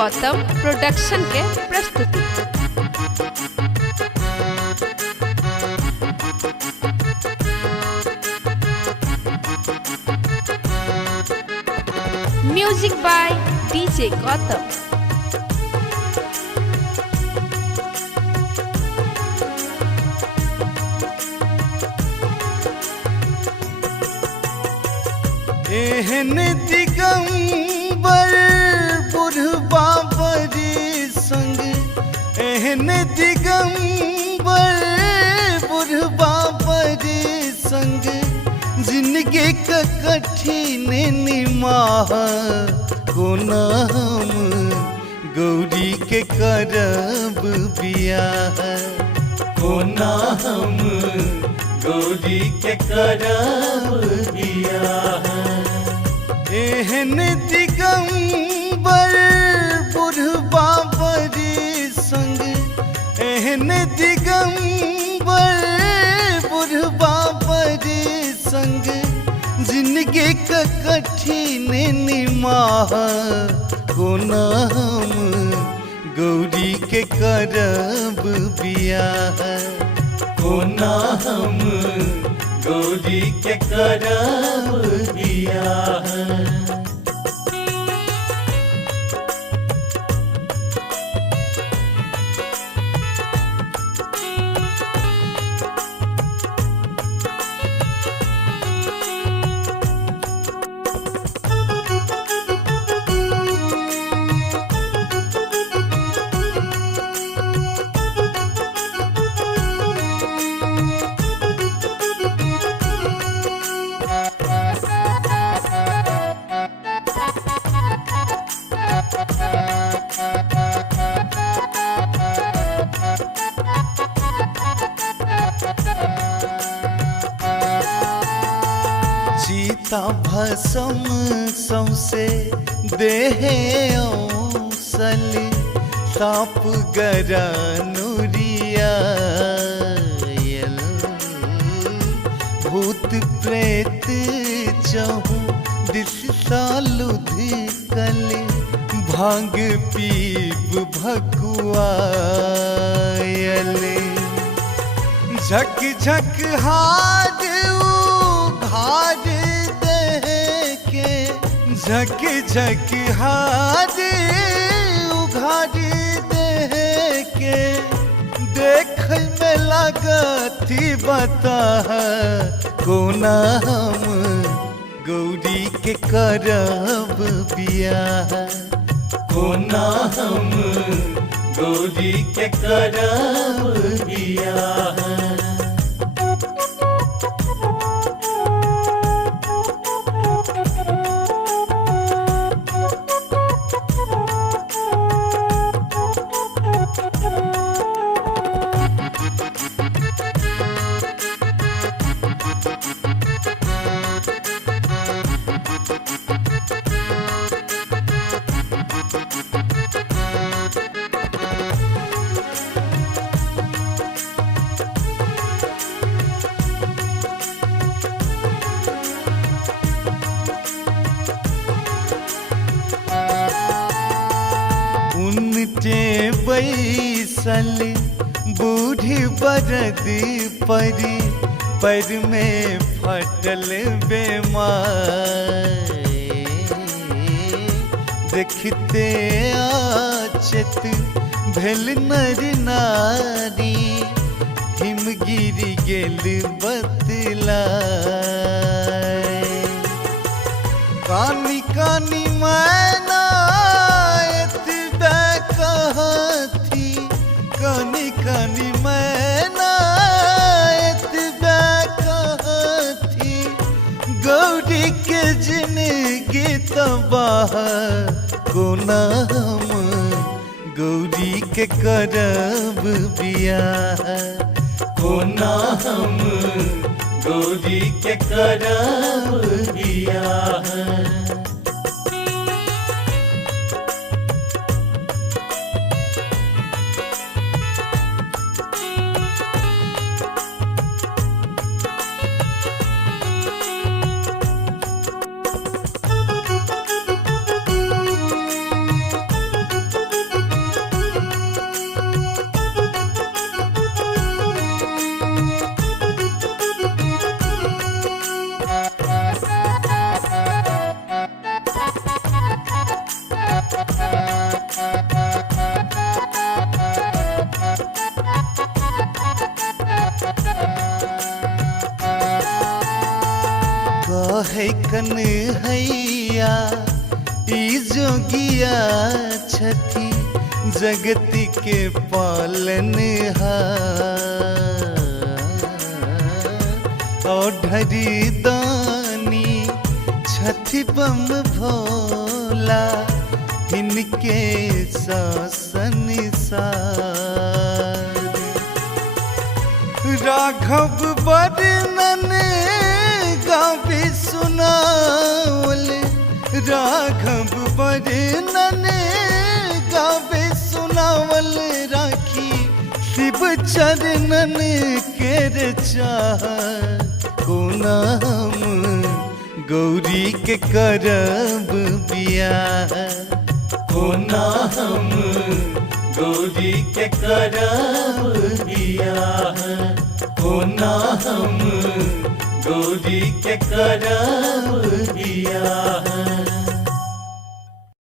Gautam production के प्रस्तुति। Music by DJ Gautam. एहन दिगंबर बुढ़बा बरी संग, एहन दिगंबर बुढ़बा बरी संग, जिंदगी का कठिन निमाह कोना हम गौरी के करब बियाह, कोना हम गौरी के करब बियाह। एहन दिगंबर बुढ़बा बरी संग, एहन दिगंबर बुढ़बा बरी संग, जिंदगी का कठिन निमाह कोना हम गौरी के करब बियाह, कोना हम गौरी के करब बियाह। चिता भस्म सौसे देहे औसल, ताप गरा नुरियायल, भूत प्रेत चहु दिस सालुध कल, भांग पीप भकुआयल, झक झक हार उघार देके, झक झक हार उघार देके, देख में लगती बता कोना हम गौरी के करब बियाह, कोना हम गौरी के करब बियाह। उनटे बैसल बूढ़ी बरद परी, पर में फटल बेमार, देखते आचत भेल नर नारी, हिम गिर गेल बतलाए, कानी कानी मैना कहती, कानी कानी मैना एतबा कहती, गौरी के जिंदगी तबाह कोना हम गौरी के करब बियाह, कोना हम गौरी के करब बियाह। कन्हैया ई जोगिया छठी जगती के पालनहार और ढरी दानी छठी बम भोला इनके शासन सार राघव वर्णन गावे सुनावल राघव वर्णन गावे सुनावल राखी शिव चरणन के चाह कोना हम गौरी के करब बियाह कोना हम गौरी के करब बियाह कोना हम गौरी के करब बियाह।